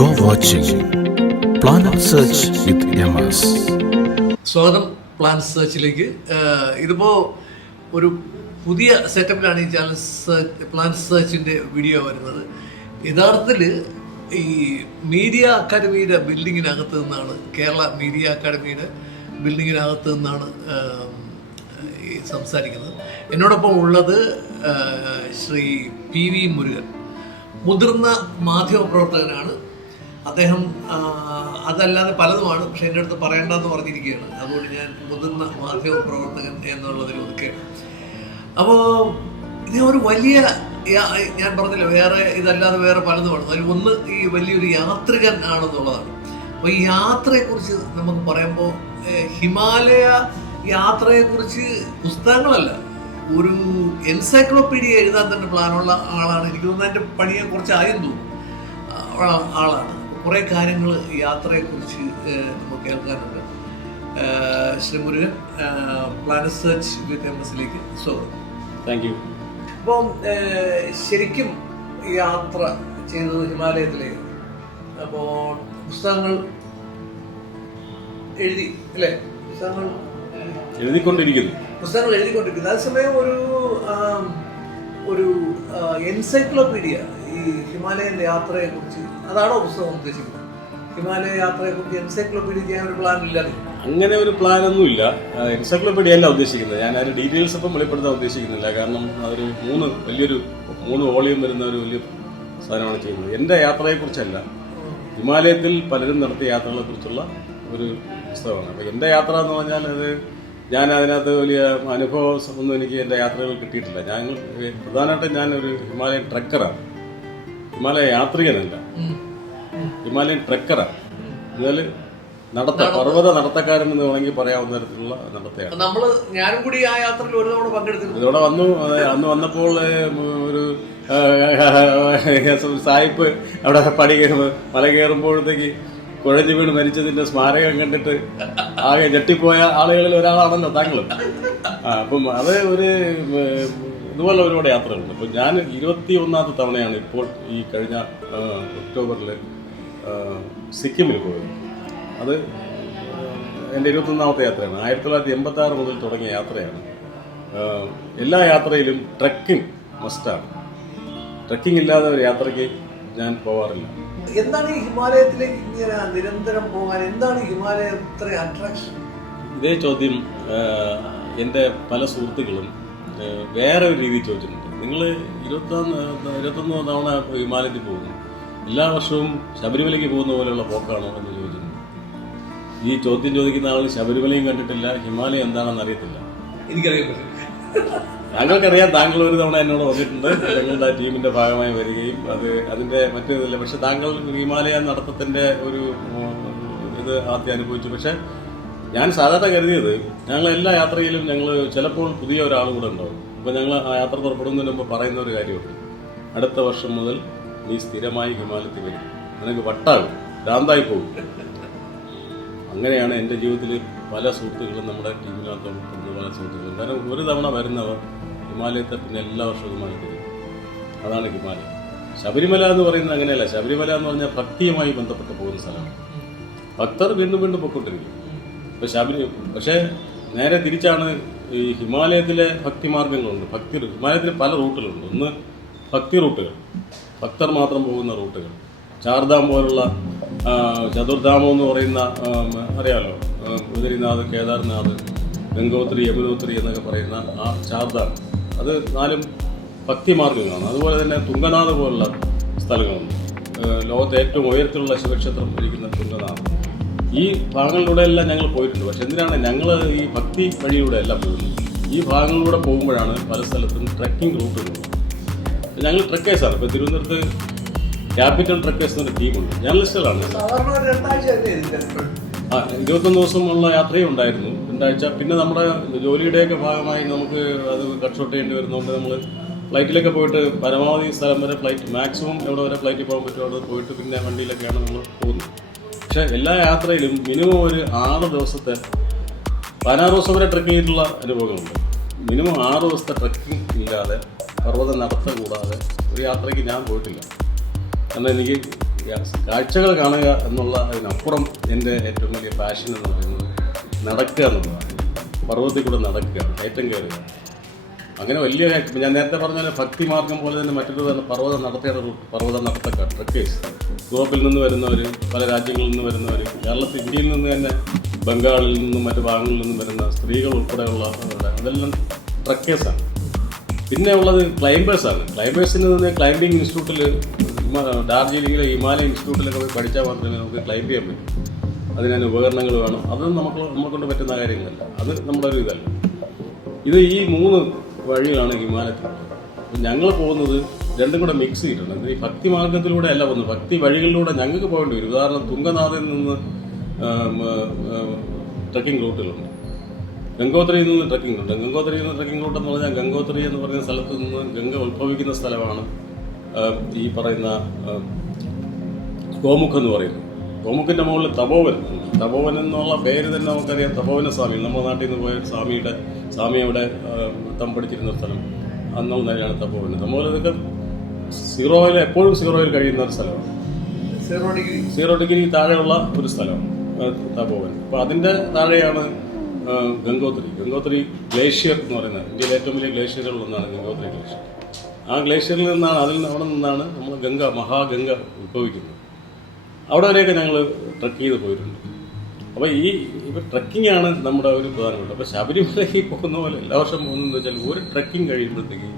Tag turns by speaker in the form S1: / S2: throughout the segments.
S1: Watching Planet Search with MS.
S2: സ്വാഗതം plan സെർച്ചിലേക്ക് ഇതിപ്പോൾ ഒരു പുതിയ സെറ്റപ്പിലാണ് ഈ ചാനൽ സെർച്ച് പ്ലാൻ സെർച്ചിന്റെ വീഡിയോ വരുന്നത്. യഥാർത്ഥത്തിൽ ഈ മീഡിയ അക്കാദമിയുടെ ബിൽഡിങ്ങിനകത്ത് നിന്നാണ് കേരള മീഡിയ അക്കാദമിയുടെ ബിൽഡിങ്ങിനകത്ത് നിന്നാണ് സംസാരിക്കുന്നത്. എന്നോടൊപ്പം ഉള്ളത് ശ്രീ പി വി മുരുകൻ. മുതിർന്ന മാധ്യമപ്രവർത്തകനാണ് അദ്ദേഹം അതല്ലാതെ പലതുമാണ് പക്ഷെ എന്റെ അടുത്ത് പറയേണ്ടതെന്ന് പറഞ്ഞിരിക്കുകയാണ്. അതുകൊണ്ട് ഞാൻ മുതിർന്ന മാധ്യമ പ്രവർത്തകൻ എന്നുള്ളതിലൊക്കെ അപ്പോൾ ഇത് ഒരു വലിയ ഞാൻ പറഞ്ഞില്ല വേറെ ഇതല്ലാതെ വേറെ പലതുമാണ്. അതിൽ ഒന്ന് ഈ വലിയൊരു യാത്രികൻ ആണെന്നുള്ളതാണ്. അപ്പോൾ ഈ യാത്രയെക്കുറിച്ച് നമുക്ക് പറയുമ്പോൾ ഹിമാലയ യാത്രയെക്കുറിച്ച് പുസ്തകങ്ങളല്ല. ഒരു എൻസൈക്ലോപീഡിയ എഴുതാൻ തന്നെ പ്ലാനുള്ള ആളാണ്. എനിക്ക് തോന്നുന്നത് എന്റെ പണിയെ കുറച്ച് ആയും തോന്നും ആ- ആളാണ്. കുറേ കാര്യങ്ങൾ യാത്രയെക്കുറിച്ച് കുറിച്ച് നമുക്ക് കേൾക്കാനുണ്ട് Shri Murukan planet search with M എസിലേക്ക് സ്വാഗതം.
S3: താങ്ക് യു
S2: അപ്പം ശരിക്കും യാത്ര ചെയ്തത് ഹിമാലയത്തിലെ അപ്പോൾ പുസ്തകങ്ങൾ എഴുതി അല്ലേ? പുസ്തകങ്ങൾ
S3: എഴുതിക്കൊണ്ടിരിക്കുന്നു.
S2: പുസ്തകങ്ങൾ എഴുതിക്കൊണ്ടിരിക്കുന്നു. അതേസമയം ഒരു ഒരു എൻസൈക്ലോപീഡിയ ഹിമാലയൻ യാത്രയെ കുറിച്ച് അതാണോ പുസ്തകം ഉദ്ദേശിക്കുന്നത്? ഹിമാലയ യാത്രയെ കുറിച്ച് എൻസൈക്ലോപീഡിയ ചെയ്യാൻ ഒരു പ്ലാൻ ഇല്ല
S3: അങ്ങനെ ഒരു പ്ലാൻ ഒന്നും ഇല്ല. എൻസൈക്ലോപീഡിയ അല്ല ഉദ്ദേശിക്കുന്നത്. ഞാൻ അതിന്റെ ഡീറ്റെയിൽസ് ഇപ്പം വെളിപ്പെടുത്താൻ ഉദ്ദേശിക്കുന്നില്ല. കാരണം അതൊരു മൂന്ന് വലിയൊരു മൂന്ന് വോളിയം വരുന്ന ഒരു വലിയ സാധനമാണ് ചെയ്യുന്നത്. എന്റെ യാത്രയെക്കുറിച്ചല്ല. ഹിമാലയത്തിൽ പലരും നടത്തിയ യാത്രകളെ കുറിച്ചുള്ള ഒരു പുസ്തകമാണ്. അപ്പോൾ എന്റെ യാത്ര എന്ന് പറഞ്ഞാൽ അത് ഞാൻ അതിനകത്ത് വലിയ അനുഭവം ഒന്നും എനിക്ക് എന്റെ യാത്രകൾ കിട്ടിയിട്ടില്ല. ഞാൻ പ്രധാനമായിട്ടും ഞാൻ ഒരു ഹിമാലയൻ ട്രക്കറാണ് ഹിമാലയ യാത്രികനല്ല. ഹിമാലയൻ ട്രെക്കറാണ് എന്നാൽ നടത്ത പർവത നടത്തക്കാരൻ എന്ന് വേണമെങ്കിൽ പറയാവുന്ന തരത്തിലുള്ള നടത്തയാണ്.
S2: നമ്മൾ ഞാനും കൂടി ആ യാത്രയിൽ ഒരു തവണ പങ്കെടുത്തിരുന്നു.
S3: ഇതോടെ വന്നു. അന്ന് വന്നപ്പോൾ ഒരു സായിപ്പ് അവിടെ പടി മല കയറുമ്പോഴത്തേക്ക് കുഴഞ്ഞു വീണ് മരിച്ചതിന്റെ സ്മാരകം കണ്ടിട്ട് ആകെ ഞെട്ടിപ്പോയ ആളുകളിൽ ഒരാളാണല്ലോ താങ്കളും. ആ, അപ്പം അത് ഒരു ഇതുപോലെ ഒരുപാട് യാത്രകളുണ്ട്. അപ്പോൾ ഞാൻ ഇരുപത്തി ഒന്നാമത്തെ തവണയാണ് ഇപ്പോൾ ഈ കഴിഞ്ഞ ഒക്ടോബറിൽ സിക്കിമിൽ പോയത്. അത് എന്റെ ഇരുപത്തൊന്നാമത്തെ യാത്രയാണ്. ആയിരത്തി തൊള്ളായിരത്തി എൺപത്തി ആറ് മുതൽ തുടങ്ങിയ യാത്രയാണ്. എല്ലാ യാത്രയിലും ട്രക്കിംഗ് മസ്റ്റാണ് ട്രക്കിംഗ് ഇല്ലാതെ ഒരു യാത്രയ്ക്ക് ഞാൻ പോവാറില്ല.
S2: എന്താണ് ഈ ഹിമാലയത്തിലേക്ക് ഇങ്ങനെ നിരന്തരം പോകാൻ? എന്താണ് ഹിമാലയം ഇത്ര അട്രാക്ഷൻ
S3: ഇതേ ചോദ്യം എന്റെ പല സുഹൃത്തുക്കളും വേറെ ഒരു രീതിയിൽ ചോദിച്ചിട്ടുണ്ട്. നിങ്ങൾ ഇരുപത്തൊന്ന് ഇരുപത്തൊന്ന് തവണ ഹിമാലയത്തിൽ പോകുന്നു. എല്ലാ വർഷവും ശബരിമലയ്ക്ക് പോകുന്ന പോലെയുള്ള പോക്കാണോ എന്ന് ചോദിച്ചിട്ടുണ്ട്. ഈ ചോദ്യം ചോദിക്കുന്ന ആൾ ശബരിമലയും കണ്ടിട്ടില്ല ഹിമാലയം എന്താണെന്ന് അറിയത്തില്ല.
S2: എനിക്കറിയാം
S3: താങ്കൾക്കറിയാം താങ്കൾ ഒരു തവണ എന്നോട് വന്നിട്ടുണ്ട്. ഞങ്ങളുടെ ടീമിന്റെ ഭാഗമായി വരികയും അത് അതിന്റെ മറ്റൊരിതല്ല പക്ഷെ താങ്കൾ ഹിമാലയ നടത്തത്തിന്റെ ഒരു ഇത് ആദ്യം അനുഭവിച്ചു. പക്ഷെ ഞാൻ സാധാരണ കരുതിയത് ഞങ്ങൾ എല്ലാ യാത്രയിലും ഞങ്ങൾ ചിലപ്പോൾ പുതിയ ഒരാൾ കൂടെ ഉണ്ടാവും. അപ്പൊ ഞങ്ങൾ ആ യാത്ര പുറപ്പെടുന്നതിന് മുമ്പ് പറയുന്ന ഒരു കാര്യമുണ്ട്. അടുത്ത വർഷം മുതൽ നീ സ്ഥിരമായി ഹിമാലയത്തിൽ വരും. നിനക്ക് വട്ടാകും. ഭ്രാന്തായി പോകും. അങ്ങനെയാണ് എന്റെ ജീവിതത്തിൽ പല സുഹൃത്തുക്കളും നമ്മുടെ ടീമിനകത്തും പല സുഹൃത്തുക്കളും. കാരണം ഒരു തവണ വരുന്നവർ ഹിമാലയത്തെ പിന്നെ എല്ലാ വർഷവും ഹിമാലയത്തിൽ. അതാണ് ഹിമാലയം. ശബരിമല എന്ന് പറയുന്നത് അങ്ങനെയല്ല. ശബരിമല എന്ന് പറഞ്ഞാൽ ഭക്തിയുമായി ബന്ധപ്പെട്ട് പോകുന്ന സ്ഥലമാണ്. ഭക്തർ വീണ്ടും വീണ്ടും പൊയ്ക്കൊണ്ടിരിക്കും. ഇപ്പൊ ശബരി പക്ഷേ നേരെ തിരിച്ചാണ് ഈ ഹിമാലയത്തിലെ ഭക്തി മാർഗങ്ങളുണ്ട് ഭക്തി ഹിമാലയത്തിൽ പല റൂട്ടുകളുണ്ട്. ഒന്ന് ഭക്തി റൂട്ടുകൾ. ഭക്തർ മാത്രം പോകുന്ന റൂട്ടുകൾ. ചാർധാം പോലുള്ള ചതുർധാമം എന്ന് പറയുന്ന അറിയാലോ? ബദരിനാഥ് കേദാർനാഥ് ഗംഗോത്രി യമുനോത്രി എന്നൊക്കെ പറയുന്ന ആ ചാർധാം. അത് നാലും ഭക്തി മാർഗങ്ങളാണ് അതുപോലെ തന്നെ തുങ്കനാഥ് പോലുള്ള സ്ഥലങ്ങളുണ്ട്. ലോകത്തെ ഏറ്റവും ഉയരത്തിലുള്ള ശിവക്ഷേത്രം ഇരിക്കുന്ന തുങ്കനാഥ് ഈ ഭാഗങ്ങളിലൂടെ എല്ലാം ഞങ്ങൾ പോയിട്ടുണ്ട്. പക്ഷെ എന്തിനാണ് ഞങ്ങൾ ഈ ഭക്തി വഴിയിലൂടെ എല്ലാം പോകുന്നത്? ഈ ഭാഗങ്ങളിലൂടെ പോകുമ്പോഴാണ് പല സ്ഥലത്തും ട്രക്കിംഗ് റൂട്ട് പോകുന്നത് ഞങ്ങൾ ട്രക്കേഴ്സാണ് ഇപ്പോൾ തിരുവനന്തപുരത്ത് ക്യാപിറ്റൽ ട്രക്കേഴ്സ് എന്നൊരു ടീമുണ്ട് ജേർണലിസ്റ്റുകളാണ്. ആ ഇരുപത്തൊന്ന് ദിവസമുള്ള യാത്രയും ഉണ്ടായിരുന്നു. രണ്ടാഴ്ച. പിന്നെ നമ്മുടെ ജോലിയുടെയൊക്കെ ഭാഗമായി നമുക്ക് അത് കട്ട് ഷോട്ട് ചെയ്യേണ്ടി വരുന്നതുകൊണ്ട് നമ്മൾ ഫ്ലൈറ്റിലൊക്കെ പോയിട്ട് പരമാവധി സ്ഥലം വരെ ഫ്ലൈറ്റ് മാക്സിമം എവിടെ വരെ ഫ്ലൈറ്റിൽ പോകാൻ പറ്റുമോ അവിടെ പോയിട്ട് പിന്നെ വണ്ടിയിലൊക്കെയാണ് നമ്മൾ പോകുന്നത്. പക്ഷേ എല്ലാ യാത്രയിലും മിനിമം ഒരു ആറ് ദിവസത്തെ പതിനാറ് ദിവസം വരെ ട്രക്കിംഗ് ചെയ്തിട്ടുള്ള അനുഭവങ്ങളുണ്ട്. മിനിമം ആറ് ദിവസത്തെ ട്രക്കിംഗ് ഇല്ലാതെ പർവത നടത്ത കൂടാതെ ഒരു യാത്രയ്ക്ക് ഞാൻ പോയിട്ടില്ല. കാരണം എനിക്ക് കാഴ്ചകൾ കാണുക എന്നുള്ള അതിനപ്പുറം എന്റെ ഏറ്റവും വലിയ പാഷൻ എന്ന് പറയുന്നത് നടക്കുക എന്നുള്ളതാണ്. പർവതത്തിൽ കൂടെ നടക്കുക കയറ്റം കയറുക. അങ്ങനെ വലിയ ഞാൻ നേരത്തെ പറഞ്ഞ ഭക്തി മാർഗം പോലെ തന്നെ മറ്റൊരു തന്നെ നടത്തേണ്ട പർവതം പർവത നടത്തക്കാർ ട്രക്കേഴ്സ് യൂറോപ്പിൽ നിന്ന് വരുന്നവർ പല രാജ്യങ്ങളിൽ നിന്ന് വരുന്നവർ കേരളത്തിൽ ഇന്ത്യയിൽ നിന്ന് തന്നെ ബംഗാളിൽ നിന്നും മറ്റു ഭാഗങ്ങളിൽ നിന്നും വരുന്ന സ്ത്രീകൾ ഉൾപ്പെടെയുള്ള അതെല്ലാം ട്രക്കേഴ്സാണ്. പിന്നെ ഉള്ളത് ക്ലൈംബേഴ്സാണ് ക്ലൈംബേഴ്സിന് തന്നെ ക്ലൈംബിംഗ് ഇൻസ്റ്റിറ്റ്യൂട്ടിൽ ഡാർജിലിംഗിലെ ഹിമാലയ ഇൻസ്റ്റിറ്റ്യൂട്ടിലൊക്കെ പോയി പഠിച്ചാൽ മാത്രമേ നമുക്ക് ക്ലൈംബ് ചെയ്യാൻ പറ്റൂ. അതിനതിന് ഉപകരണങ്ങൾ വേണം. അതൊന്നും നമുക്ക് നമ്മളെ കൊണ്ട് പറ്റുന്ന കാര്യങ്ങളല്ല. അത് നമ്മുടെ ഒരു ഇതല്ല. ഇത് ഈ മൂന്ന് വഴികളാണ് ഹിമാലയത്തിൽ ഞങ്ങൾ പോകുന്നത് രണ്ടും കൂടെ മിക്സ് ചെയ്തിട്ടുണ്ട്. ഈ ഭക്തി മാർഗത്തിലൂടെ അല്ല വന്നു ഭക്തി വഴികളിലൂടെ ഞങ്ങൾക്ക് പോകേണ്ടി വരും. ഉദാഹരണം തുങ്കനാഥിൽ നിന്ന് ട്രക്കിംഗ് റൂട്ടിലുണ്ട് ഗംഗോത്രിയിൽ നിന്ന് ട്രക്കിംഗ് ഉണ്ട് ഗംഗോത്രിയിൽ നിന്ന് ട്രക്കിംഗ് റൂട്ട് എന്ന് പറഞ്ഞാൽ ഗംഗോത്രി എന്ന് പറയുന്ന സ്ഥലത്ത് നിന്ന് ഗംഗ ഉത്ഭവിക്കുന്ന സ്ഥലമാണ് ഈ പറയുന്ന ഗോമുഖം എന്ന് പറയുന്നത്. ഗോമുഖിന്റെ മുകളിൽ തപോവൻ. തപോവൻ എന്നുള്ള പേര് തന്നെ നമുക്കറിയാം. തപോവന സ്വാമി. നമ്മുടെ നാട്ടിൽ നിന്ന് പോയ സ്വാമിയുടെ സ്വാമി അവിടെ പഠിച്ചിരുന്ന സ്ഥലം. എന്നുള്ള നിലയാണ് തപോവൻ. തപോവൻ ഇതൊക്കെ സീറോയിൽ എപ്പോഴും സീറോയിൽ കഴിയുന്ന ഒരു സ്ഥലമാണ്.
S2: സീറോ ഡിഗ്രി
S3: സീറോ ഡിഗ്രി താഴെയുള്ള ഒരു സ്ഥലമാണ്. തപോവൻ അപ്പോൾ അതിന്റെ താഴെയാണ് ഗംഗോത്രി. ഗംഗോത്രി ഗ്ലേഷ്യർ എന്ന് പറയുന്നത്. ഇന്ത്യയിലെ ഏറ്റവും വലിയ ഗ്ലേഷ്യറുകളൊന്നാണ് ഗംഗോത്രി ഗ്ലേഷ്യർ. ആ ഗ്ലേഷ്യറിൽ നിന്നാണ് അതിൽ നിന്ന് അവിടെ നിന്നാണ് നമ്മൾ ഗംഗ മഹാഗംഗ ഉത്ഭവിക്കുന്നത്. അവിടെ വരെയൊക്കെ ഞങ്ങൾ ട്രക്ക് ചെയ്ത് പോയിട്ടുണ്ട്. അപ്പോൾ ഈ ഇപ്പോൾ ട്രക്കിംഗ് ആണ് നമ്മുടെ ഒരു പ്രധാനപ്പെട്ട. അപ്പോൾ ശബരിമലയ്ക്ക് പോകുന്ന പോലെ എല്ലാ വർഷം പോകുന്നതെന്ന് വെച്ചാൽ ഒരു ട്രക്കിംഗ് കഴിയുമ്പോഴത്തേക്ക്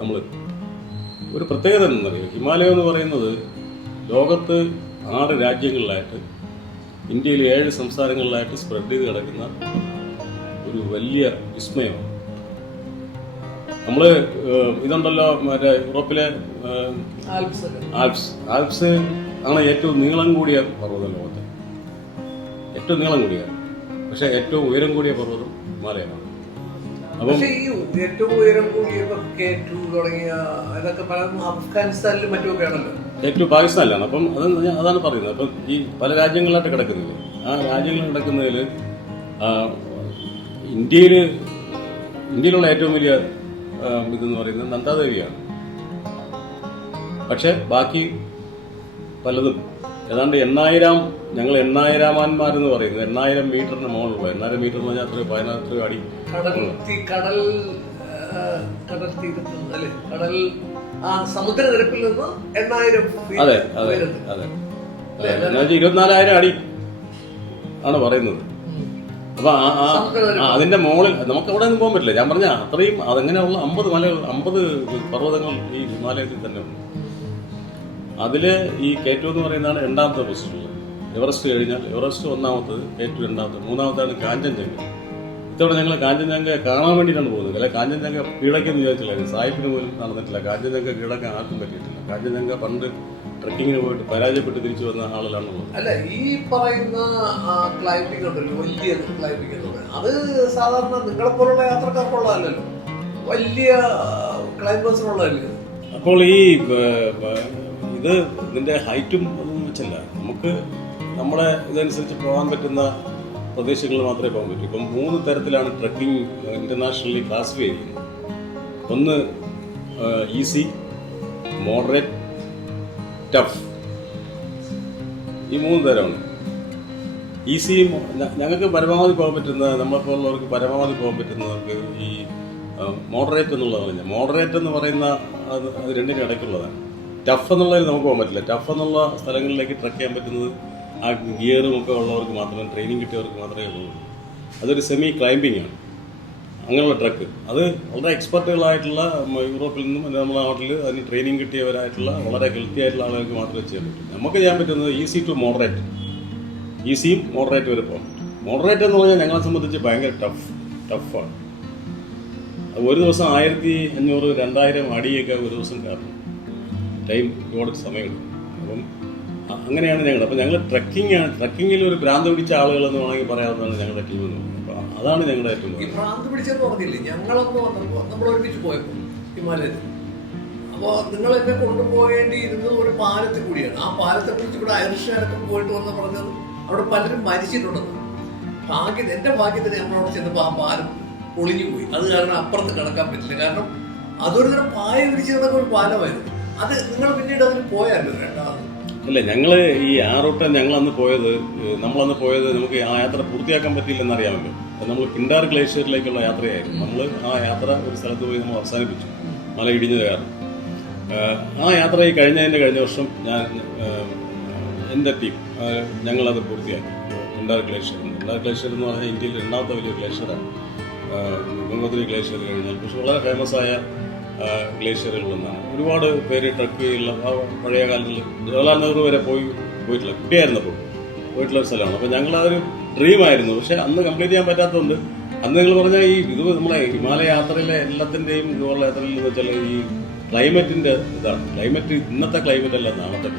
S3: നമ്മൾ ഒരു പ്രത്യേകത എന്നറിയാം ഹിമാലയം എന്ന് പറയുന്നത് ലോകത്ത് ആറ് രാജ്യങ്ങളിലായിട്ട് ഇന്ത്യയിൽ ഏഴ് സംസ്ഥാനങ്ങളിലായിട്ട് സ്പ്രെഡ് ചെയ്ത് കിടക്കുന്ന ഒരു വലിയ വിസ്മയമാണ്. നമ്മൾ ഇതുണ്ടല്ലോ മറ്റേ യൂറോപ്പിലെ
S2: ആൽപ്സ്.
S3: ആൽപ്സ് ആണ് ഏറ്റവും നീളം കൂടിയ പർവതം ലോകത്തെ. ഏറ്റവും നീളം കൂടിയ പക്ഷേ ഏറ്റവും ഉയരം കൂടിയ പർവതം ഹിമാലയമാണ്.
S2: പക്ഷേ ഈ ഏറ്റവും ഉയരം കൂടിയ കെ ടു തുടങ്ങിയ അതൊക്കെ അഫ്ഗാനിസ്ഥാനിലും മറ്റുമൊക്കെ ആണല്ലോ.
S3: ടു പാകിസ്ഥാനിലാണ്. അപ്പം അത് അതാണ് പറയുന്നത്. അപ്പം ഈ പല രാജ്യങ്ങളിലായിട്ട് കിടക്കുന്നില്ലേ? ആ രാജ്യങ്ങളിൽ കിടക്കുന്നതിൽ ഇന്ത്യയിൽ ഇന്ത്യയിലുള്ള ഏറ്റവും വലിയ ഇതെന്ന് പറയുന്നത് നന്ദാദേവിയാണ് പക്ഷെ ബാക്കി പലതും. ഏതാണ്ട് എണ്ണായിരം ഞങ്ങൾ എണ്ണായിരമാന്മാരെന്ന് പറയുന്നത് എണ്ണായിരം മീറ്ററിന് മുകളിലുള്ള എണ്ണായിരം മീറ്റർ എന്ന് പറഞ്ഞാൽ അത്രയോ പതിനാറ് അടി
S2: കടൽ കടൽ ആ, കടൽ തീരത്ത് അല്ലെ? കടൽ ആ സമുദ്രനിരപ്പിൽ നിന്ന് എണ്ണായിരം feet
S3: അതെ അതെ. അതെ. അതെ എന്ന് ഇരുപത്തിനാലായിരം അടി ആണ് പറയുന്നത്. അപ്പൊ അതിന്റെ മുകളിൽ നമുക്ക് അവിടെ ഒന്നും പോകാൻ പറ്റില്ല. ഞാൻ പറഞ്ഞ അത്രയും അതങ്ങനെയുള്ള അമ്പത് മലകൾ അമ്പത് പർവതങ്ങൾ ഈ ഹിമാലയത്തിൽ തന്നെ ഉണ്ട്. അതിൽ ഈ കേറ്റോ എന്ന് പറയുന്നതാണ് രണ്ടാമത്തെ പൊസിഷനിൽ എവറസ്റ്റ് കഴിഞ്ഞാൽ എവറസ്റ്റ് ഒന്നാമത്തത് ഏറ്റവും രണ്ടാമത്തത് മൂന്നാമത്താണ് കാഞ്ചൻജംഗ. ഇത്തവണ ഞങ്ങൾ കാഞ്ചൻജംഗ കാണാൻ വേണ്ടിയിട്ടാണ് പോകുന്നത്. അല്ലെ കാഞ്ചൻജംഗ കീഴക്കെന്ന് വിചാരിച്ചില്ല. സായിപ്പിന് പോലും നടന്നിട്ടില്ല. കാഞ്ചൻജംഗ കീഴക്കാൻ ആർക്കും പറ്റിയിട്ടില്ല. കാഞ്ചൻജംഗ പണ്ട് ട്രക്കിങ്ങിന് പോയിട്ട് പരാജയപ്പെട്ട് തിരിച്ചു വന്ന ആളുകളാണ്
S2: അല്ല ഈ പറയുന്ന ക്ലൈമ്പിംഗ് ഉണ്ടല്ലോ വലിയ ക്ലൈമ്പിംഗ് അത് സാധാരണ നിങ്ങളെ പോലുള്ള യാത്രക്കാർക്കുള്ളതല്ലല്ലോ. വലിയ ക്ലൈമ്പേഴ്സിനുള്ളതല്ലേ
S3: അപ്പോൾ ഈ ഇത് ഇതിന്റെ ഹൈറ്റും അതൊന്നും വെച്ചല്ല. നമുക്ക് നമ്മുടെ ഇതനുസരിച്ച് പോകാൻ പറ്റുന്ന പ്രദേശങ്ങളിൽ മാത്രമേ പോകാൻ പറ്റൂ. ഇപ്പം മൂന്ന് തരത്തിലാണ് ട്രക്കിംഗ് ഇന്റർനാഷണലി ക്ലാസിഫൈ ചെയ്യുന്നത്. ഒന്ന് ഈസി മോഡറേറ്റ് ടഫ്. ഈ മൂന്ന് തരമാണ്. ഈസി ഞങ്ങൾക്ക് പരമാവധി പോകാൻ പറ്റുന്ന നമ്മളെപ്പോലുള്ളവർക്ക് പരമാവധി പോകാൻ പറ്റുന്നവർക്ക് ഈ മോഡറേറ്റ് എന്നുള്ളത് പറഞ്ഞാൽ മോഡറേറ്റ് എന്ന് പറയുന്ന അത് രണ്ടിനും ഇടയ്ക്കുള്ളതാണ്. ടഫ് എന്നുള്ളതിൽ നമുക്ക് പോകാൻ പറ്റില്ല. ടഫ് എന്നുള്ള സ്ഥലങ്ങളിലേക്ക് ട്രക്ക് ചെയ്യാൻ പറ്റുന്നത് ആ ഗിയറും ഒക്കെ ഉള്ളവർക്ക് മാത്രമേ ട്രെയിനിങ് കിട്ടിയവർക്ക് മാത്രമേ പോകുള്ളൂ അതൊരു സെമി ക്ലൈമ്പിംഗ് ആണ്. അങ്ങനെയുള്ള ട്രക്ക് അത് വളരെ എക്സ്പെർട്ടുകളായിട്ടുള്ള യൂറോപ്പിൽ നിന്നും നമ്മുടെ നാട്ടിൽ അതിന് ട്രെയിനിങ് കിട്ടിയവരായിട്ടുള്ള വളരെ ഹെൽത്തി ആയിട്ടുള്ള ആളുകൾക്ക് മാത്രമേ ചെയ്യാൻ പറ്റൂ. നമുക്ക് ചെയ്യാൻ പറ്റുന്നത് ഈസി ടു മോഡറേറ്റ് ഈസിയും മോഡറേറ്റ് വരെ പോകണം മോഡറേറ്റ് എന്ന് പറഞ്ഞാൽ ഞങ്ങളെ സംബന്ധിച്ച് ഭയങ്കര ടഫ് ടഫാണ് ഒരു ദിവസം ആയിരത്തി അഞ്ഞൂറ് രണ്ടായിരം അടിയൊക്കെ ഒരു ദിവസം കയറണം. ടൈം ഒരുപാട് സമയമുണ്ട് അങ്ങനെയാണ് ഞങ്ങൾ അപ്പം ഞങ്ങൾ ട്രക്കിംഗ് ആണ്. ട്രക്കിങ്ങിൽ ഒരു ഭ്രാന്ത് പിടിച്ച ആളുകൾ എന്ന് വേണമെങ്കിൽ പറയാവുന്നതാണ് ഞങ്ങളുടെ ടീം എന്ന് പറയുന്നത് അപ്പം അതാണ് ഞങ്ങളുടെ ഏറ്റവും
S2: ഈ ഭ്രാന്ത് പിടിച്ചെന്ന് പറഞ്ഞില്ലേ? ഞങ്ങളൊന്ന് വന്നപ്പോൾ നമ്മൾ ഒരുമിച്ച് പോയപ്പോൾ ഹിമാലയത്തിൽ. അപ്പോൾ നിങ്ങൾ എന്നെ കൊണ്ടുപോകേണ്ടിയിരുന്നത് ഒരു പാലത്തിൽ കൂടിയാണ്. ആ പാലത്തെ കുറിച്ച് ഇവിടെ ഐറിഷുകാരൊക്കെ പോയിട്ട് വന്ന് പറഞ്ഞത് അവിടെ പലരും മരിച്ചിട്ടുണ്ടെന്ന്. ഭാഗ്യം എന്റെ ഭാഗ്യത്തിന് നമ്മളവിടെ ചെന്നപ്പോൾ ആ പാലം പൊളിഞ്ഞു പോയി. അത് കാരണം അപ്പുറത്ത് കിടക്കാൻ പറ്റില്ല. കാരണം അതൊരു തരം പായ പിടിച്ചതൊക്കെ ഒരു പാലമായിരുന്നു. അത് നിങ്ങൾ പിന്നീട് അതിന് പോയാലോ രണ്ടാമത്.
S3: ഇല്ല ഞങ്ങൾ ഈ ആ റൂട്ട് ഞങ്ങൾ അന്ന് പോയത് നമ്മളന്ന് പോയത് നമുക്ക് ആ യാത്ര പൂർത്തിയാക്കാൻ പറ്റിയില്ലെന്ന് അറിയാമല്ലോ അത് നമ്മൾ പിണ്ടാർ ഗ്ലേഷ്യറിലേക്കുള്ള യാത്രയായിരുന്നു. നമ്മൾ ആ യാത്ര ഒരു സ്ഥലത്ത് പോയി നമ്മൾ അവസാനിപ്പിച്ചു. മല ഇടിഞ്ഞത് കാരണം ആ യാത്ര ഈ കഴിഞ്ഞതിന്റെ കഴിഞ്ഞ വർഷം ഞാൻ എന്റെ ടീം ഞങ്ങളത് പൂർത്തിയാക്കി. പിണ്ടാർ ഗ്ലേഷ്യർ പിണ്ടാർ ഗ്ലേഷ്യർ എന്ന് പറഞ്ഞാൽ ഇന്ത്യയിൽ രണ്ടാമത്തെ വലിയ ഗ്ലേഷ്യറാണ്. ഗംഗോത്രി ഗ്ലേഷ്യർ കഴിഞ്ഞാൽ. പക്ഷെ വളരെ ഫേമസ് ആയ ഗ്ലേഷ്യറുകളിൽ നിന്നാണ്. ഒരുപാട് പേര് ട്രക്ക് ഉള്ള പഴയ കാലത്തിൽ ജവഹർലാൽ നെഹ്റു വരെ പോയി പോയിട്ടില്ല. കുട്ടിയായിരുന്നപ്പോൾ പോയിട്ടുള്ള ഒരു സ്ഥലമാണ്. അപ്പോൾ ഞങ്ങൾ ഡ്രീം ആയിരുന്നു. പക്ഷെ അന്ന് കംപ്ലീറ്റ് ചെയ്യാൻ പറ്റാത്തതുകൊണ്ട് അന്ന് നിങ്ങൾ പറഞ്ഞ ഈ ഇത് നമ്മളെ ഹിമാലയ യാത്രയിലെ എല്ലാത്തിന്റെയും ഇതുപോലുള്ള യാത്രയിൽ എന്ന് വെച്ചാൽ ഈ ക്ലൈമറ്റിന്റെ ഇതാണ്. ക്ലൈമറ്റ് ഇന്നത്തെ ക്ലൈമറ്റ് അല്ല നാളത്തെ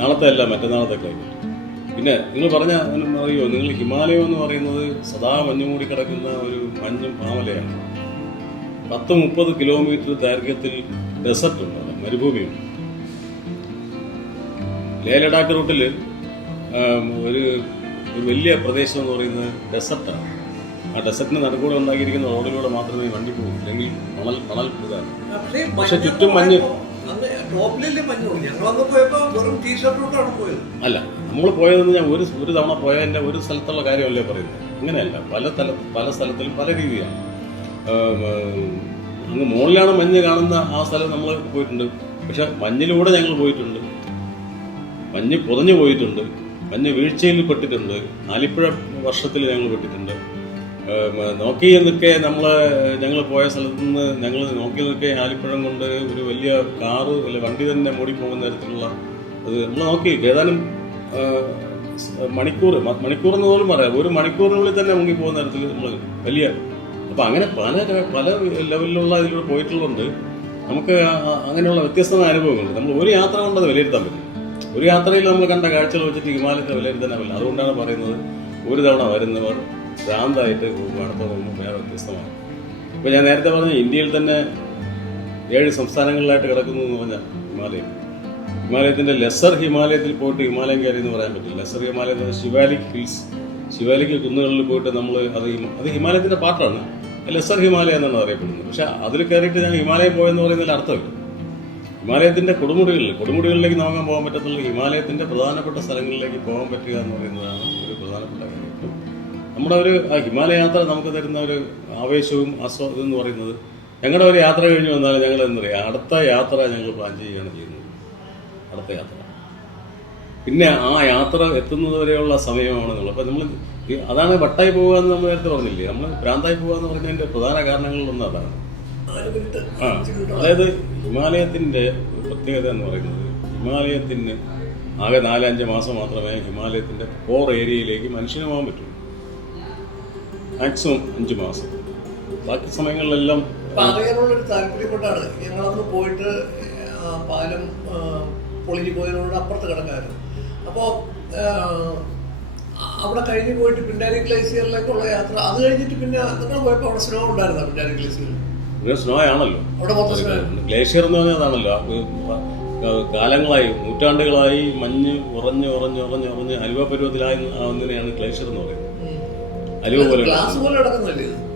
S3: നാളത്തെ അല്ല മറ്റന്നാളത്തെ ക്ലൈമറ്റ് പിന്നെ നിങ്ങൾ പറഞ്ഞ അറിയോ നിങ്ങൾ ഹിമാലയം എന്ന് പറയുന്നത് സദാ മഞ്ഞുമൂടി കിടക്കുന്ന ഒരു മഞ്ഞും പാമലയാണ് പത്ത് മുപ്പത് കിലോമീറ്റർ ദൈർഘ്യത്തിൽ ഡെസർട്ട് ഉണ്ട് അവിടെ, മരുഭൂമിയുണ്ട്. ലേ ലഡാക്ക് റൂട്ടിൽ ഒരു ഒരു വലിയ പ്രദേശം എന്ന് പറയുന്നത് ഡെസർട്ടാണ് ആ ഡെസർട്ടിന് നടുക്കൂടെ ഉണ്ടാക്കിയിരിക്കുന്ന റോഡിലൂടെ മാത്രമേ വണ്ടി പോകും. അല്ലെങ്കിൽ മണൽ മണൽ ഇതാണ്
S2: പക്ഷേ
S3: ചുറ്റും മഞ്ഞ്. അല്ല നമ്മൾ പോയതെന്ന് ഞാൻ ഒരു ഒരു തവണ പോയതിന്റെ ഒരു സ്ഥലത്തുള്ള കാര്യമല്ലേ പറയുന്നത്. അങ്ങനെയല്ല പല തല പല സ്ഥലത്തിലും പല രീതിയാണ്. അങ്ങ് മുകളിലാണ് മഞ്ഞ് കാണുന്ന ആ സ്ഥലം നമ്മൾ പോയിട്ടുണ്ട്. പക്ഷെ മഞ്ഞിലൂടെ ഞങ്ങൾ പോയിട്ടുണ്ട്. മഞ്ഞ് പുതഞ്ഞു പോയിട്ടുണ്ട്. മഞ്ഞ് വീഴ്ചയിൽ പെട്ടിട്ടുണ്ട്. ആലിപ്പുഴ വർഷത്തിൽ ഞങ്ങൾ പെട്ടിട്ടുണ്ട്. നോക്കി നിൽക്കെ നമ്മൾ ഞങ്ങൾ പോയ സ്ഥലത്ത് നിന്ന് ഞങ്ങൾ നോക്കി നിൽക്കെ ആലിപ്പുഴം കൊണ്ട് ഒരു വലിയ കാറ് അല്ലെ വണ്ടി തന്നെ മൂടിപ്പോകുന്ന തരത്തിലുള്ള അത് നമ്മൾ നോക്കി. ഏതാനും മണിക്കൂർ മണിക്കൂർ എന്ന് പോലും പറയാം. ഒരു മണിക്കൂറിനുള്ളിൽ തന്നെ മുങ്ങി പോകുന്ന തരത്തിൽ നമ്മൾ വലിയ അപ്പം അങ്ങനെ പല പല ലെവലിലുള്ള ഇതിലൂടെ പോയിട്ടുള്ളതുകൊണ്ട് നമുക്ക് അങ്ങനെയുള്ള വ്യത്യസ്തമായ അനുഭവങ്ങളുണ്ട്. നമ്മൾ ഒരു യാത്ര കൊണ്ട് വിലയിരുത്താൻ പറ്റും. ഒരു യാത്രയിൽ നമ്മൾ കണ്ട കാഴ്ചകൾ വെച്ചിട്ട് ഹിമാലയത്തെ വിലയിരുത്താനാവില്ല അതുകൊണ്ടാണ് പറയുന്നത് ഒരു തവണ വരുന്നവർ ഭ്രാന്തായിട്ട് അടുത്ത പോകുമ്പോൾ വേറെ വ്യത്യസ്തമാണ്. ഇപ്പോൾ ഞാൻ നേരത്തെ പറഞ്ഞ ഇന്ത്യയിൽ തന്നെ ഏഴ് സംസ്ഥാനങ്ങളിലായിട്ട് കിടക്കുന്നു എന്ന് പറഞ്ഞാൽ ഹിമാലയം. ഹിമാലയത്തിന്റെ ലെസർ ഹിമാലയത്തിൽ പോയിട്ട് ഹിമാലയം കയറി എന്ന് പറയാൻ പറ്റില്ല. ലെസർ ഹിമാലയം എന്ന് ശിവാലിക് ഹിൽസ് ശിവാലിക് കുന്നുകളിൽ പോയിട്ട് നമ്മൾ അത് അത് ഹിമാലയത്തിന്റെ പാട്ടാണ്. ലെസർ ഹിമാലയ എന്നാണ് അറിയപ്പെടുന്നത്. പക്ഷെ അതിൽ കയറിയിട്ട് ഞാൻ ഹിമാലയം പോയെന്ന് പറയുന്നതിൽ അർത്ഥമില്ല. ഹിമാലയത്തിന്റെ കൊടുമുടികളിൽ കൊടുമുടികളിലേക്ക് നോക്കാൻ പോകാൻ പറ്റത്തുള്ളൂ ഹിമാലയത്തിന്റെ പ്രധാനപ്പെട്ട സ്ഥലങ്ങളിലേക്ക് പോകാൻ പറ്റുക എന്ന് പറയുന്നതാണ് ഒരു പ്രധാനപ്പെട്ട കാര്യം. നമ്മുടെ ഒരു ഹിമാലയ യാത്ര നമുക്ക് തരുന്ന ഒരു ആവേശവും ആസ്വാദം എന്ന് പറയുന്നത് ഞങ്ങളുടെ ഒരു യാത്ര കഴിഞ്ഞ് വന്നാൽ ഞങ്ങൾ എന്താ പറയുക അടുത്ത യാത്ര ഞങ്ങൾ പ്ലാൻ ചെയ്യുകയാണ് ചെയ്യുന്നത്. അടുത്ത യാത്ര. പിന്നെ ആ യാത്ര എത്തുന്നത് വരെയുള്ള സമയമാണ് അപ്പം നമ്മൾ അതാണ് വട്ടായി പോവുക എന്ന് നമ്മൾ നേരത്തെ പറഞ്ഞില്ലേ? നമ്മൾ ഭ്രാന്തായി പോവുക എന്ന് പറഞ്ഞതിന്റെ പ്രധാന കാരണങ്ങളിലൊന്നും അതാണ്. അതായത് ഹിമാലയത്തിന്റെ പ്രത്യേകത എന്ന് പറയുന്നത് ഹിമാലയത്തിന് ആകെ നാലഞ്ച് മാസം മാത്രമേ ഹിമാലയത്തിന്റെ കോർ ഏരിയയിലേക്ക് മനുഷ്യന് പോകാൻ പറ്റൂ. മാക്സിമം അഞ്ച് മാസം. ബാക്കി സമയങ്ങളിലെല്ലാം
S2: താല്പര്യം പോയിട്ട് പാലം പൊളിഞ്ഞു പോയതിനോട് അപ്പുറത്ത് കിടക്കാറ് അപ്പോൾ അവിടെ കഴിഞ്ഞ് പോയിട്ട് പിണ്ടാരി ഗ്ലേസിയറിലേക്കുള്ള യാത്ര. അത് കഴിഞ്ഞിട്ട് പിന്നെ നിങ്ങൾ പോയപ്പോൾ അവിടെ സ്നോ ഉണ്ടായിരുന്നോ പിണ്ടാരി ഗ്ലേസിയറിൽ?
S3: ഇവിടെ സ്നോ ആണല്ലോ. ഗ്ലേഷ്യർ എന്ന് ആ, കാലങ്ങളായി നൂറ്റാണ്ടുകളായി മഞ്ഞ് ഉറഞ്ഞ് ഉറഞ്ഞ് ഉറഞ്ഞ് ഉറഞ്ഞ് അലുവ പരുവത്തിലായി ആവുന്നതിനെയാണ് ഗ്ലേഷ്യർ എന്ന് പറയുന്നത്. അലുവ പോലെ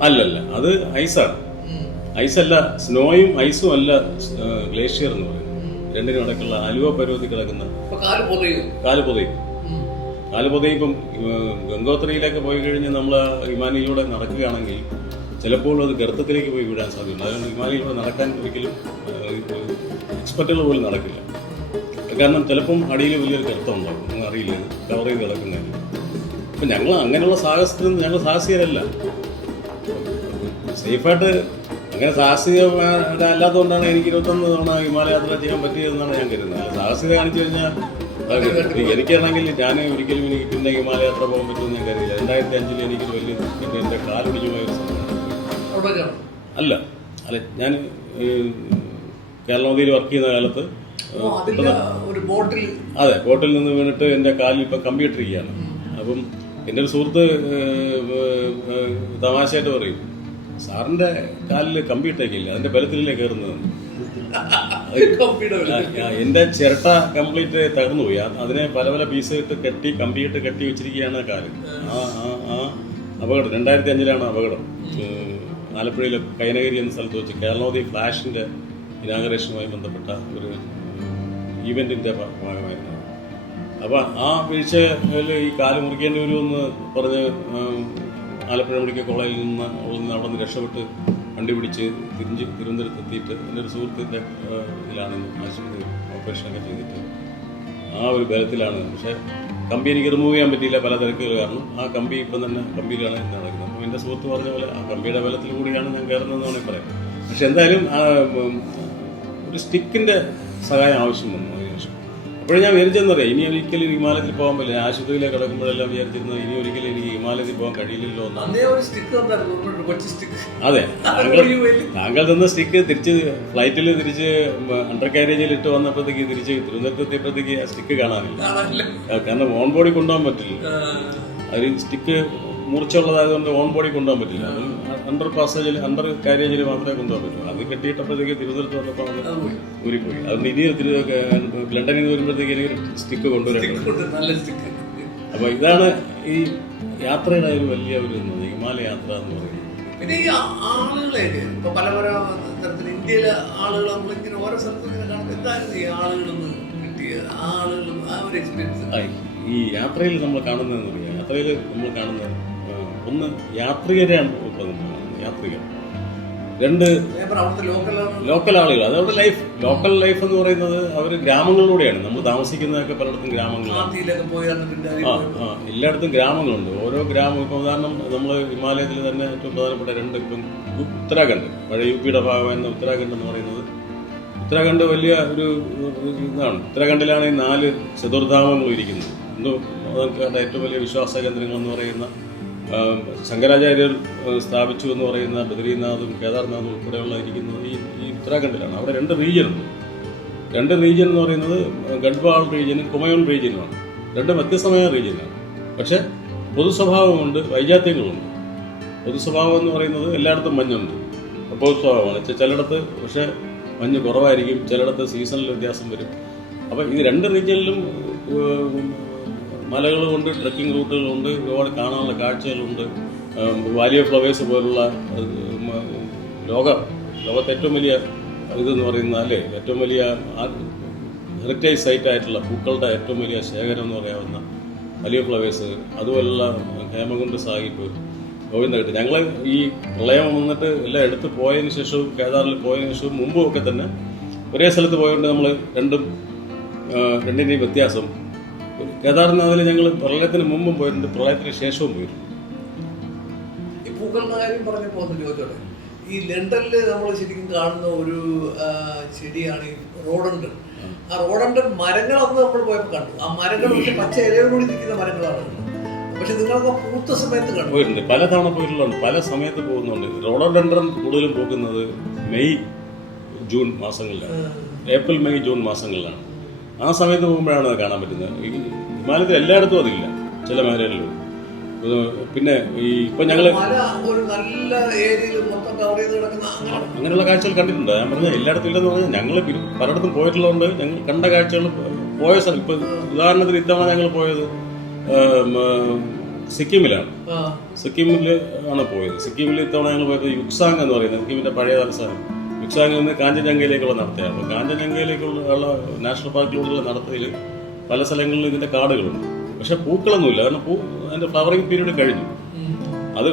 S3: അല്ലല്ല അത് ഐസാണ്. ഐസല്ല സ്നോയും ഐസും അല്ല ഗ്ലേഷ്യർ എന്ന് പറയുന്നത്. രണ്ടിനും ഇടയ്ക്കുള്ള അലുവ പരുവത്തിൽ കിടക്കുന്ന
S2: കാൽ പൊതയും
S3: പുതയും ഇപ്പം ഗംഗോത്രിയിലേക്ക് പോയി കഴിഞ്ഞ് നമ്മൾ ഹിമാലയിലൂടെ നടക്കുകയാണെങ്കിൽ ചിലപ്പോൾ അത് ഗർത്തത്തിലേക്ക് പോയി വിടാൻ സാധ്യതയുണ്ട്. അതുകൊണ്ട് ഹിമാലയിലൂടെ നടക്കാൻ ഒരിക്കലും എക്സ്പെർട്ടുകൾ പോലും നടക്കില്ല. കാരണം ചിലപ്പം അടിയിൽ വലിയൊരു ഗർത്തം ഉണ്ടാകും നിങ്ങൾ അറിയില്ല കവർ ചെയ്ത് കിടക്കുന്നതിന്. അപ്പം ഞങ്ങൾ അങ്ങനെയുള്ള സാഹസത്തിൽ ഞങ്ങൾ സാഹസികരല്ല. സേഫായിട്ട് അങ്ങനെ സാഹസിക അല്ലാത്തതുകൊണ്ടാണ് എനിക്ക് ഇരുപത്തൊന്ന് തവണ ഹിമാലയ യാത്ര ചെയ്യാൻ പറ്റിയതെന്നാണ് ഞാൻ കരുതുന്നത്. സാഹസിക കാണിച്ചു കഴിഞ്ഞാൽ എനിക്കാണെങ്കിൽ ഞാൻ ഒരിക്കലും എനിക്ക് പിന്നെ ഹിമാലയാത്ര പോകാൻ പറ്റുമെന്ന് ഞാൻ കരുതില്ല രണ്ടായിരത്തി അഞ്ചിൽ എനിക്കൊരു വലിയ പിന്നെ എന്റെ കാലൊടിഞ്ഞു ഒരു അല്ല. അല്ല ഞാൻ കേരളമതിയിൽ വർക്ക് ചെയ്യുന്ന കാലത്ത് അതെ ബോട്ടിൽ നിന്ന് വീണിട്ട് എന്റെ കാലിൽ ഇപ്പം കമ്പ്യൂട്ടറിക്കുകയാണ് അപ്പം എന്റെ ഒരു സുഹൃത്ത് തമാശയായിട്ട് പറയും സാറിന്റെ കാലിൽ കമ്പ്യൂട്ടറൊക്കെയില്ല അതിന്റെ ബലത്തിലല്ലേ കയറുന്നത്? എന്റെ ചിരട്ട കംപ്ലീറ്റ് തകർന്നു പോയി അതിനെ പല പല പീസ് ഇട്ട് കെട്ടി കമ്പിയിട്ട് കെട്ടി വെച്ചിരിക്കുകയാണ് കാൽ. ആ ആ അപകടം. രണ്ടായിരത്തി അഞ്ചിലാണ് അപകടം ആലപ്പുഴയിലെ കൈനഗിരി എന്ന സ്ഥലത്ത് വെച്ച് കേരളോദി ഫ്ലാഷിന്റെ ഇനാഗറേഷനുമായി ബന്ധപ്പെട്ട ഒരു ഈവെന്റിന്റെ ഭാഗമായിരുന്നു. അപ്പൊ ആ വീഴ്ചയിൽ ഈ കാൽ മുറിക്കേണ്ടി വരുമെന്ന് പറഞ്ഞ് ആലപ്പുഴ മെഡിക്കൽ കോളേജിൽ നിന്ന് അവിടെ നിന്ന് രക്ഷപ്പെട്ട് വണ്ടി പിടിച്ച് തിരിഞ്ഞ് തിരുവനന്തപുരത്ത് എത്തിയിട്ട് എന്റെ ഒരു സുഹൃത്തിന്റെ ഇതിലാണ് ആശുപത്രി ഓപ്പറേഷനൊക്കെ ചെയ്തിട്ട് ആ ഒരു ബലത്തിലാണ്. പക്ഷേ കമ്പി എനിക്ക് റിമൂവ് ചെയ്യാൻ പറ്റിയില്ല പല തിരക്കുകൾ കാരണം ആ കമ്പി ഇപ്പം തന്നെ കമ്പിയിലാണ് നടക്കുന്നത്. അപ്പം എന്റെ സുഹൃത്ത് പറഞ്ഞ പോലെ ആ കമ്പിയുടെ ബലത്തിൽ കൂടിയാണ് ഞാൻ കയറുന്നതെന്ന് വേണമെങ്കിൽ പറയാം. പക്ഷെ എന്തായാലും ഒരു സ്റ്റിക്കിന്റെ സഹായം ആവശ്യം വന്നു. അതിനുശേഷം അപ്പോഴും ഞാൻ വിചാരിച്ചെന്നറിയാം ഇനി ഒരിക്കലും ഹിമാലയത്തിൽ പോകാൻ പറ്റില്ല. ആശുപത്രിയിലെ കിടക്കുമ്പോഴെല്ലാം വിചാരിച്ചിരുന്നു ഇനി ഒരിക്കലും എനിക്ക് ഹിമാലയത്തിൽ പോകാൻ കഴിയില്ലല്ലോ അതെ. താങ്കൾ താങ്കൾ തന്ന സ്റ്റിക്ക് തിരിച്ച് ഫ്ലൈറ്റിൽ തിരിച്ച് അണ്ടർ കാരേജിൽ ഇട്ട് വന്നപ്പോഴത്തേക്ക് തിരിച്ച് തിരുവനന്തപുരത്ത് എത്തിയപ്പോഴത്തേക്ക് ആ സ്റ്റിക്ക് കാണാനില്ല. കാരണം ഓൺ ബോഡി കൊണ്ടുപോകാൻ പറ്റില്ല. അതിൽ സ്റ്റിക്ക് മൂർച്ചയുള്ളതായതുകൊണ്ട് ഓൺ ബോഡി കൊണ്ടുപോകാൻ പറ്റില്ല. അണ്ടർ പാസേജിൽ അണ്ടർ കാരേജിൽ മാത്രമേ കൊണ്ടുപോകാൻ പറ്റൂ. അത് കെട്ടിയിട്ടപ്പോഴത്തേക്ക് തിരുവനന്തപുരത്ത് വന്നപ്പോൾ അത് ഊരിപ്പോയി. അത് ഇനി തിരു- ലണ്ടനിൽ നിന്ന് വരുമ്പോഴത്തേക്ക് എനിക്ക് സ്റ്റിക്ക് കൊണ്ടുവരാൻ അപ്പോൾ ഇതാണ് ഈ യാത്രയുടെ ഒരു വലിയ ഒരു. ഹിമാലയ യാത്ര എന്ന് പറയുന്നത്.
S2: പിന്നെ ഈ ആളുകളെ ഇപ്പൊ പല പല തരത്തിൽ ഇന്ത്യയിലെ ആളുകൾ നമ്മളിങ്ങനെ ഓരോ സ്ഥലത്തും ഇങ്ങനെ കാണുമ്പോൾ എന്തായിരുന്നു ഈ ആളുകളൊന്ന് കിട്ടിയ ആളുകളും ആ ഒരു എക്സ്പീരിയൻസ്
S3: ആയി ഈ യാത്രയിൽ നമ്മൾ കാണുന്നതെന്ന് പറയാം യാത്രയിൽ നമ്മൾ കാണുന്നത് ഒന്ന് യാത്രികരെയാണ് യാത്രികർ രണ്ട് ലോക്കൽ ആളുകൾ അതവരുടെ ലൈഫ് ലോക്കൽ ലൈഫ് എന്ന് പറയുന്നത് അവർ ഗ്രാമങ്ങളിലൂടെയാണ്. നമ്മൾ താമസിക്കുന്നതൊക്കെ പലയിടത്തും ഗ്രാമങ്ങളാണ്. ആ ആ എല്ലായിടത്തും ഗ്രാമങ്ങളുണ്ട്. ഓരോ ഗ്രാമം ഇപ്പം ഉദാഹരണം നമ്മൾ ഹിമാലയത്തിൽ തന്നെ ഏറ്റവും പ്രധാനപ്പെട്ട രണ്ട് ഇപ്പം ഉത്തരാഖണ്ഡ് പഴയ യു പിയുടെ ഭാഗമായിരുന്ന ഉത്തരാഖണ്ഡ് എന്ന് പറയുന്നത്. ഉത്തരാഖണ്ഡ് വലിയ ഒരു ഇതാണ്. ഉത്തരാഖണ്ഡിലാണ് ഈ നാല് ചതുർധാമങ്ങൾ ഇരിക്കുന്നത്. ഇന്ന് അതൊക്കെ ഏറ്റവും വലിയ വിശ്വാസ കേന്ദ്രങ്ങൾ എന്ന് പറയുന്ന ശങ്കരാചാര്യർ സ്ഥാപിച്ചു എന്ന് പറയുന്ന ബദ്രീനാഥും കേദാർനാഥും ഉൾപ്പെടെയുള്ള ഇരിക്കുന്നത് ഈ ഈ ഉത്തരാഖണ്ഡിലാണ്. അവിടെ രണ്ട് റീജിയൻ ഉണ്ട്. രണ്ട് റീജിയൻ എന്ന് പറയുന്നത് ഗഡ്വാൾ റീജിയനും കുമയോൺ റീജിയനുമാണ് രണ്ടും വ്യത്യസ്തമായ റീജിയനാണ് പക്ഷേ പൊതുസ്വഭാവമുണ്ട് വൈജാത്യങ്ങളുണ്ട്. പൊതുസ്വഭാവം എന്ന് പറയുന്നത് എല്ലായിടത്തും മഞ്ഞുണ്ട്. പൊതു സ്വഭാവമാണ് ചെ- ചിലയിടത്ത് പക്ഷേ മഞ്ഞ് കുറവായിരിക്കും ചിലയിടത്ത് സീസണിൽ വ്യത്യാസം വരും. അപ്പോൾ ഇത് രണ്ട് റീജിയനിലും മലകളുമുണ്ട് ട്രക്കിംഗ് റൂട്ടുകളുണ്ട് ഒരുപാട് കാണാനുള്ള കാഴ്ചകളുണ്ട് വാലി ഓഫ് ഫ്ലവേഴ്സ് പോലുള്ള ലോക ലോകത്തെ ഏറ്റവും വലിയ ഇതെന്ന് പറയുന്ന അല്ലേ? ഏറ്റവും വലിയ ഹെറിറ്റേജ് സൈറ്റ് ആയിട്ടുള്ള പൂക്കളുടെ ഏറ്റവും വലിയ ശേഖരം എന്ന് പറയാവുന്ന വലിയ ഫ്ലവേഴ്സ് അതുപോലുള്ള ഹേമകുണ്ട് സാഹിബ് ഗോവിന്ദഘട്ട് ഞങ്ങൾ ഈ പ്രളയം വന്നിട്ട് എല്ലാം എടുത്ത് പോയതിന് ശേഷവും കേദാറിൽ പോയതിന് ശേഷവും മുമ്പും ഒക്കെ തന്നെ ഒരേ സ്ഥലത്ത് പോയതുകൊണ്ട് നമ്മൾ രണ്ടും രണ്ടിന്റെയും വ്യത്യാസം. കേദാർനാഥിൽ ഞങ്ങൾ പ്രളയത്തിന് മുമ്പും പോയിട്ടുണ്ട്. പ്രളയത്തിന് ശേഷവും പോയിട്ടുണ്ട്.
S2: ഈ പൂക്കളുടെ കാര്യം പറഞ്ഞപ്പോൾ ഒന്ന് ചോദിച്ചോട്ടെ ഈ ലണ്ടനിൽ നമ്മൾ ശരിക്കും കാണുന്ന ഒരു ചെടിയാണ് ഈ റോഡണ്ടൻ. ആ റോഡണ്ടൻ മരങ്ങളൊന്ന് നമ്മൾ പോയപ്പോൾ കണ്ടു. ആ മരങ്ങൾ പക്ഷെ പച്ച ഇലയോടുകൂടി നിൽക്കുന്ന മരങ്ങളാണ്. പക്ഷെ നിങ്ങൾക്ക് പൂത്ത സമയത്ത് കണ്ടു.
S3: പോയിട്ടുണ്ട്. പല തവണ പോയിട്ടുള്ളതാണ്. പല സമയത്ത് പോകുന്നുണ്ട്. റോഡോഡൻഡ്രൻ കൂടുതലും പോകുന്നത് മെയ് ജൂൺ മാസങ്ങളിലാണ്. ഏപ്രിൽ മെയ് ജൂൺ മാസങ്ങളിലാണ്. ആ സമയത്ത് പോകുമ്പോഴാണ് അത് കാണാൻ പറ്റുന്നത്. ഹിമാലയത്തിൽ എല്ലായിടത്തും അതില്ല ചില മേഖലകളിലും. പിന്നെ ഈ ഇപ്പൊ ഞങ്ങൾ അങ്ങനെയുള്ള കാഴ്ചകൾ കണ്ടിട്ടുണ്ട്. ഞാൻ പറഞ്ഞത് എല്ലായിടത്തും ഇല്ലെന്ന് പറഞ്ഞാൽ ഞങ്ങൾ പലയിടത്തും പോയിട്ടുള്ളതുകൊണ്ട് ഞങ്ങൾ കണ്ട കാഴ്ചകൾ പോയ സ്ഥലം. ഇപ്പൊ ഉദാഹരണത്തിന് ഇത്തവണ ഞങ്ങൾ പോയത് സിക്കിമിലാണ്. സിക്കിമിൽ ആണ് പോയത്. സിക്കിമിൽ ഇത്തവണ ഞങ്ങൾ പോയത് യുക്സാങ് എന്ന് പറയുന്നത് സിക്കിമിന്റെ പഴയ തലസ്ഥാനം. യുക്സാങ്ങിൽ നിന്ന് കാഞ്ചൻജംഗയിലേക്കുള്ള നടത്തയാണ്. അപ്പോൾ കാഞ്ചൻജംഗയിലേക്കുള്ള നാഷണൽ പാർക്കിലൂടെയുള്ള നടത്തയിൽ പല സ്ഥലങ്ങളിലും ഇതിന്റെ കാടുകളുണ്ട്. പക്ഷെ പൂക്കളൊന്നുമില്ല. കാരണം പൂ അതിന്റെ ഫ്ലവറിംഗ് പീരീഡ് കഴിഞ്ഞു. അത്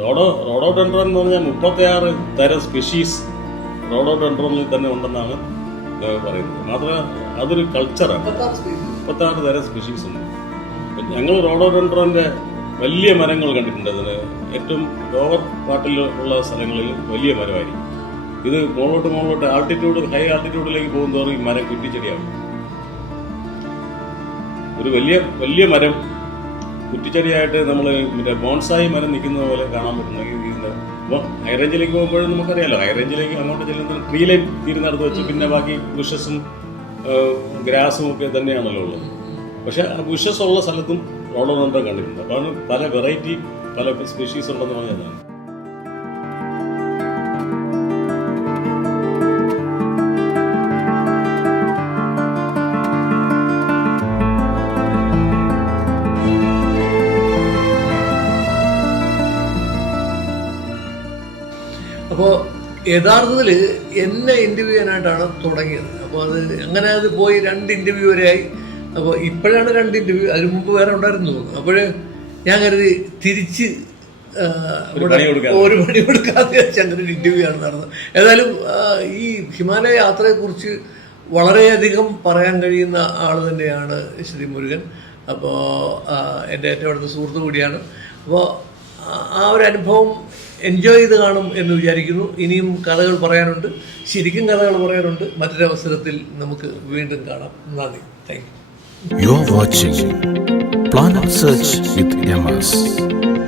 S3: റോഡോ റോഡോഡെൻഡ്രോൺ എന്ന് പറഞ്ഞാൽ മുപ്പത്തിയാറ് തരം സ്പീഷീസ് റോഡോഡെൻഡ്രോണിൽ തന്നെ ഉണ്ടെന്നാണ് പറയുന്നത്. മാത്രമല്ല അതൊരു കൾച്ചറാണ്
S2: മുപ്പത്താറ്
S3: ആറ് തരം സ്പെഷീസ് ഉണ്ട്. ഞങ്ങൾ റോഡോഡെൻഡ്രോന്റെ വലിയ മരങ്ങൾ കണ്ടിട്ടുണ്ട്. അതിന് ഏറ്റവും ലോവർ പാർട്ടിൽ ഉള്ള സ്ഥലങ്ങളിൽ വലിയ മരമായിരിക്കും. ഇത് മുകളിലോട്ട് മുകളിലോട്ട് ആൾട്ടിറ്റ്യൂഡ് ഹൈ ആൾട്ടിറ്റ്യൂഡിലേക്ക് പോകുന്നതോറും ഈ മരം കുറ്റിച്ചെടിയാകും ഒരു വലിയ വലിയ മരം. കുറ്റിച്ചെടിയായിട്ട് നമ്മൾ മറ്റേ ബോൺസായി മരം നിൽക്കുന്ന പോലെ കാണാൻ പറ്റുന്ന ഈ ഇതിന്റെ അപ്പോൾ ഹൈറേഞ്ചിലേക്ക് പോകുമ്പോഴും നമുക്കറിയാലോ ഹൈറേഞ്ചിലേക്ക് അങ്ങോട്ട് ചെല്ലുന്ന ട്രീ ലൈൻ തീരുന്നിടത്ത് വെച്ച് പിന്നെ ബാക്കി ബുഷസും ഗ്രാസും ഒക്കെ തന്നെയാണല്ലോ ഉള്ളത്. പക്ഷെ ആ ബുഷസ് ഉള്ള സ്ഥലത്തും റോഡോഡോണ്ടം കണ്ടിട്ടുണ്ട്. അതാണ് പല വെറൈറ്റി പല സ്പീഷീസ് ഉണ്ടെന്ന് പറഞ്ഞതാണ്.
S2: യഥാർത്ഥത്തിൽ എന്നെ ഇന്റർവ്യൂ ചെയ്യാനായിട്ടാണ് തുടങ്ങിയത്. അപ്പോൾ അത് അങ്ങനെ അത് പോയി? രണ്ട് ഇന്റർവ്യൂ വരെയായി അപ്പോൾ ഇപ്പോഴാണ് രണ്ട് ഇന്റർവ്യൂ അതിന് മുമ്പ് വേറെ ഉണ്ടായിരുന്നു. അപ്പോൾ ഞാൻ കരുതി തിരിച്ച്. ഒരു പണി കൊടുക്കാതെ ചന്ദ്രൻ അങ്ങനെ ഒരു ഇന്റർവ്യൂ ആണ് നടന്നത്. ഏതായാലും ഈ ഹിമാലയ യാത്രയെക്കുറിച്ച് വളരെയധികം പറയാൻ കഴിയുന്ന ആൾ തന്നെയാണ് ശ്രീ മുരുകൻ. അപ്പോൾ എന്റെ ഏറ്റവും അടുത്ത സുഹൃത്തു കൂടിയാണ്. അപ്പോൾ ആ ഒരു അനുഭവം എൻജോയ് ചെയ്ത് കാണും എന്ന് വിചാരിക്കുന്നു. ഇനിയും കഥകൾ പറയാനുണ്ട്. ശരിക്കും കഥകൾ പറയാനുണ്ട്. മറ്റൊരവസരത്തിൽ നമുക്ക് വീണ്ടും കാണാം. നന്ദി. Thank you
S1: you are watching search Search with MS.